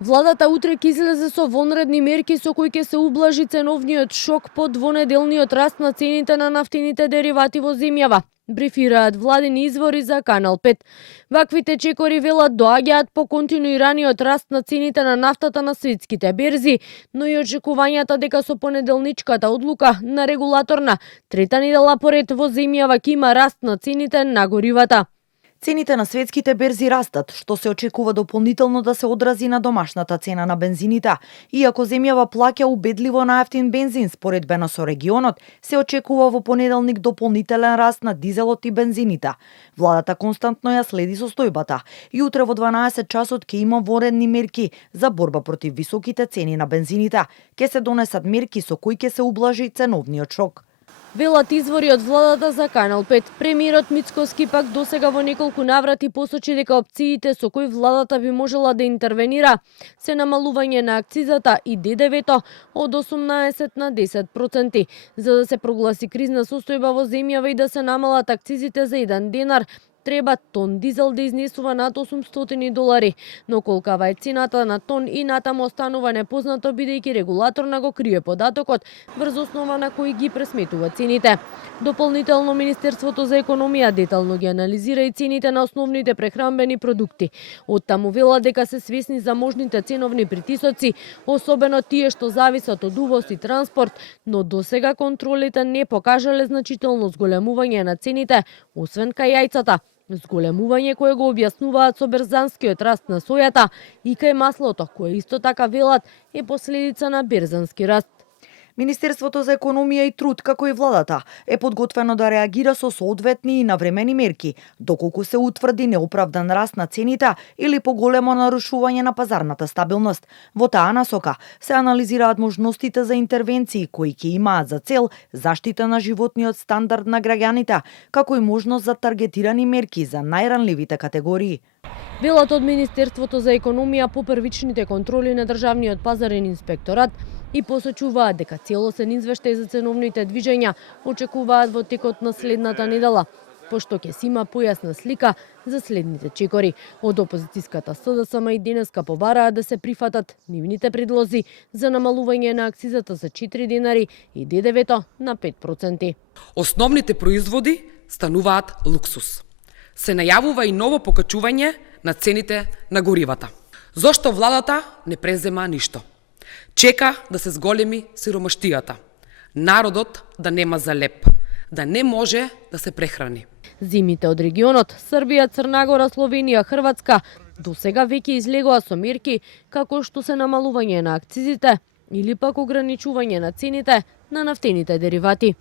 Владата утре ќе излезе со вонредни мерки со кои ќе се ублажи ценовниот шок по двонеделниот раст на цените на нафтените деривати во земјава, брифираат владини извори за Канал 5. Ваквите чекори, велат, доаѓаат по континуираниот раст на цените на нафтата на светските берзи, но и очекувањата дека со понеделничката одлука на регулаторна трета недела поред во земјава ќе има раст на цените на горивата. Цените на светските берзи растат, што се очекува дополнително да се одрази на домашната цена на бензините. Иако земјава плаќа убедливо на ефтин бензин споредбено со регионот, се очекува во понеделник дополнителен раст на дизелот и бензините. Владата константно ја следи состојбата и утре во 12 часот ќе има вонредни мерки за борба против високите цени на бензините. Ќе се донесат мерки со кои ќе се ублажи ценовниот шок. Велат извори од владата за Канал 5. Премиерот Мицкоски пак досега во неколку наврати посочи дека опциите со кои владата би можела да интервенира се намалување на акцизата и ДДВ-то од 18 на 10%, за да се прогласи кризна состојба во земјава и да се намалат акцизите за 1 денар. Треба тон дизел да изнесува над $800, но колкава е цената на тон и натаму останува непознато, бидејќи регулаторна го крие податокот врз основа на кој ги пресметува цените. Дополнително Министерството за економија детално ги анализира и цените на основните прехранбени продукти. Оттаму вела дека се свесни за можните ценовни притисоци, особено тие што зависат од увоз и транспорт, но досега контролите не покажале значително зголемување на цените, освен кај јајцата. Зголемување кое го објаснуваат со берзанскиот раст на сојата и кај маслото, кое исто така велат е последица на берзански раст. Министерството за економија и труд, како и владата, е подготвено да реагира со соодветни и навремени мерки, доколку се утврди неоправдан раст на цените или поголемо нарушување на пазарната стабилност. Во таа насока се анализираат можностите за интервенции кои ќе имаат за цел заштита на животниот стандард на граѓаните, како и можност за таргетирани мерки за најранливите категории. Велат од Министерството за економија по првичните контроли на државниот пазарен инспекторат и посочуваат дека целосен извештај за ценовните движења очекуваат во текот на следната недела, пошто ќе се има појасна слика за следните чекори. Од опозицијската СДСМ и денеска побараат да се прифатат нивните предлози за намалување на акцизата за 4 денари и ДДВ-то на 5%. Основните производи стануваат луксус. Се најавува и ново покачување на цените на горивата. Зошто владата не презема ништо? Чека да се зголеми сиромаштијата. Народот да нема за леп, да не може да се прехрани. Зимите од регионот Србија, Црна Гора, Словенија, Хрватска досега веќе излегоа со мерки како што се намалување на акцизите или пак ограничување на цените на нафтените деривати.